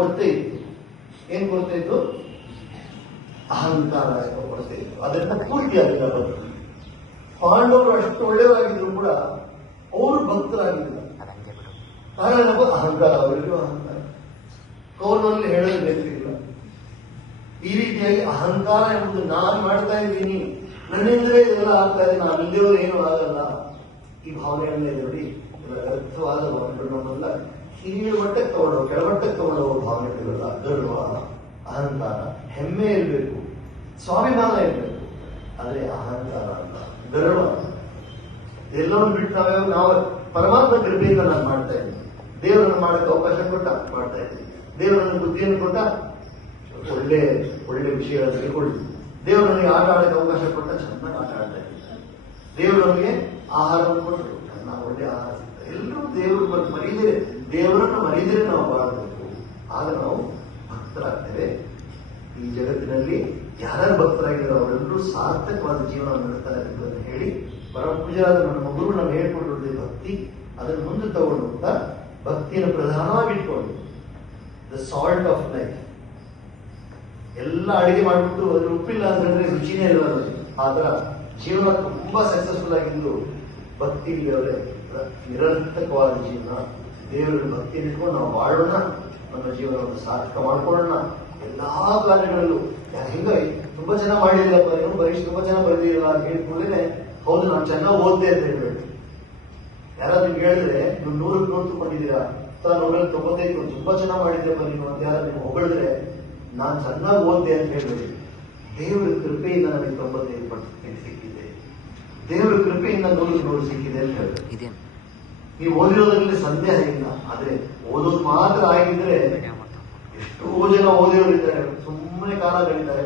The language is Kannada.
ಕೊರತೆ ಇತ್ತು. ಏನ್ ಕೊರತೆ ಇತ್ತು? ಅಹಂಕಾರ ಕೊರತೆ ಇತ್ತು. ಅದರಿಂದ ಪೂರ್ತಿ ಆಗಿಲ್ಲ ಭಕ್ತಿ. ಪಾಂಡವರು ಅಷ್ಟು ಒಳ್ಳೆಯವರಾಗಿದ್ರು ಕೂಡ ಅವರು ಭಕ್ತರಾಗಿದ್ದರು. ಕಾರಣ ಅಹಂಕಾರ, ಅವರಿಗೂ ಅಹಂಕಾರ. ಕೌರವರಲ್ಲಿ ಹೇಳಲು ಬೇಕಾಗಿಲ್ಲ. ಈ ರೀತಿಯಾಗಿ ಅಹಂಕಾರ ಎಂಬುದು ನಾನು ಮಾಡ್ತಾ ಇದ್ದೀನಿ, ನನ್ನಿಂದಲೇ ಇದೆಲ್ಲ ಆಗ್ತಾ ಇದೆ, ನಾನು ಇಲ್ಲಿಯವರು ಏನೂ ಆಗಲ್ಲ, ಈ ಭಾವನೆಯನ್ನೇ ನೋಡಿ ವ್ಯರ್ಥವಾದ ಭಾವನೆಗಳು ನಮ್ಮೆಲ್ಲ ಹಿರಿಯ ಮಟ್ಟಕ್ಕೆ ತಗೊಳ್ಳೋ, ಕೆಳಮಟ್ಟಕ್ಕೆ ತಗೊಳ್ಳೋ ಭಾವನೆಗಳೆಲ್ಲ ಗರ್ವ, ಅಹಂಕಾರ, ಹೆಮ್ಮೆ ಇರಬೇಕು, ಸ್ವಾಭಿಮಾನ ಇರಬೇಕು. ಆದರೆ ಅಹಂಕಾರ ಅಂತ, ಗರ್ವ, ಎಲ್ಲವನ್ನು ಬಿಟ್ಟು ನಾವು ಪರಮಾತ್ಮ ಕೃಪೆಯಿಂದ ನಾನು ಮಾಡ್ತಾ ಇದ್ದೀನಿ, ದೇವರನ್ನು ಮಾಡಕ್ಕೆ ಅವಕಾಶ ಕೊಟ್ಟ ಮಾಡ್ತಾ ಇದ್ದೀನಿ, ದೇವರನ್ನು ಬುದ್ಧಿಯನ್ನು ಕೊಟ್ಟ ಒಳ್ಳೆ ಒಳ್ಳೆ ವಿಷಯಗಳನ್ನು ತಿಳ್ಕೊಳ್ಳಿ, ದೇವರು ನನಗೆ ಆಟ ಆಡಕ್ಕೆ ಅವಕಾಶ ಕೊಟ್ಟ ಚೆನ್ನಾಗಿ ಆಟ ಆಡ್ತಾ ಇದ್ದೀನಿ, ದೇವರು ನಮಗೆ ಆಹಾರವನ್ನು ಕೊಟ್ಟರು, ಚೆನ್ನಾಗಿ ಒಳ್ಳೆ ಆಹಾರ ಸಿಗ್ತದೆ. ಎಲ್ಲರೂ ದೇವರು ಮರೀದಿರೆ, ದೇವರನ್ನು ಮರೀದಿರೆ ನಾವು ಬಾಳಬೇಕು. ಆಗ ನಾವು ಭಕ್ತರಾಗ್ತೇವೆ. ಈ ಜಗತ್ತಿನಲ್ಲಿ ಯಾರ್ಯಾರು ಭಕ್ತರಾಗಿದ್ದಾರೆ ಅವರೆಲ್ಲರೂ ಸಾರ್ಥಕವಾದ ಜೀವನ ನಡೆಸ್ತಾರೆ ಎಂಬುದನ್ನು ಹೇಳಿ, ಪರಮಪೂಜಾದ ನಮ್ಮ ಗುರು ನಾವು ಹೇಳ್ಕೊಂಡಿರೋದೇ ಭಕ್ತಿ. ಅದನ್ನು ಮುಂದೆ ತಗೊಂಡು ಹೋಗ್ತಾ ಭಕ್ತಿಯನ್ನು ಪ್ರಧಾನವಾಗಿ ಇಟ್ಕೊಂಡು ದ ಸಾಲ್ಟ್ ಆಫ್ ಲೈಫ್. ಎಲ್ಲ ಅಡಿಗೆ ಮಾಡಿಬಿಟ್ಟು ಅದ್ರ ಉಪ್ಪಿಲ್ಲ ಅಂತಂದ್ರೆ ರುಚಿನೇ ಇಲ್ಲ. ಆತರ ಜೀವನ ತುಂಬಾ ಸಕ್ಸಸ್ಫುಲ್ ಆಗಿದ್ದು ಭಕ್ತಿ ಅವರೇ ನಿರಂತರವಾದ ಜೀವನ. ದೇವರ ಭಕ್ತಿ ಇಟ್ಕೊಂಡು ನಾವು ಬಾಳೋಣ, ನಮ್ಮ ಜೀವನವನ್ನು ಸಾರ್ಥಕ ಮಾಡ್ಕೊಳ್ಳೋಣ. ಎಲ್ಲಾ ಕಾರ್ಯಗಳಲ್ಲೂ ಹಿಂಗ ತುಂಬಾ ಚೆನ್ನಾಗಿ ಮಾಡಿದಿಲ್ಲಪ್ಪ, ಏನು ಪರೀಕ್ಷೆ ತುಂಬಾ ಚೆನ್ನಾಗಿ ಬರೆದಿಲ್ಲ ಅಂತ ಹೇಳ್ಕೊಳ್ಳೇನೆ, ಹೌದು ನಾನು ಚೆನ್ನಾಗಿ ಓದ್ದೆ ಅಂತ ಹೇಳ್ಬೇಡಿ. ಯಾರಾದ್ರೂ ಹೇಳಿದ್ರೆ ನೀವು 100ಕ್ಕೆ 100 ತಗೊಂಡಿದ್ದೀರಾ ಅಥವಾ 195 ತುಂಬಾ ಚೆನ್ನಾಗಿ ಮಾಡಿದ್ರಪ್ಪ ನೀವು ಅಂತ ಯಾರು ನೀವು ಹೊಗಳಿದ್ರೆ ನಾನು ಚೆನ್ನಾಗಿ ಓದ್ದೆ ಅಂತ ಹೇಳ್ಬೇಡಿ. ದೇವರ ಕೃಪೆಯಿಂದ ನನಗೆ 95% ಸಿಕ್ಕಿದೆ, ದೇವರ ಕೃಪೆಯಿಂದ 100 ಸಿಕ್ಕಿದೆ ಅಂತ ಹೇಳ್ತಾರೆ. ನೀವು ಓದಿರೋದ್ರಲ್ಲಿ ಸಂದೇಹ ಇಲ್ಲ. ಆದ್ರೆ ಓದೋದು ಮಾತ್ರ ಆಗಿದ್ರೆ ಎಷ್ಟೋ ಜನ ಓದಿರೋರಿದ್ದಾರೆ, ಸುಮ್ಮನೆ ಕಾಲ ಕಳೀತಾರೆ.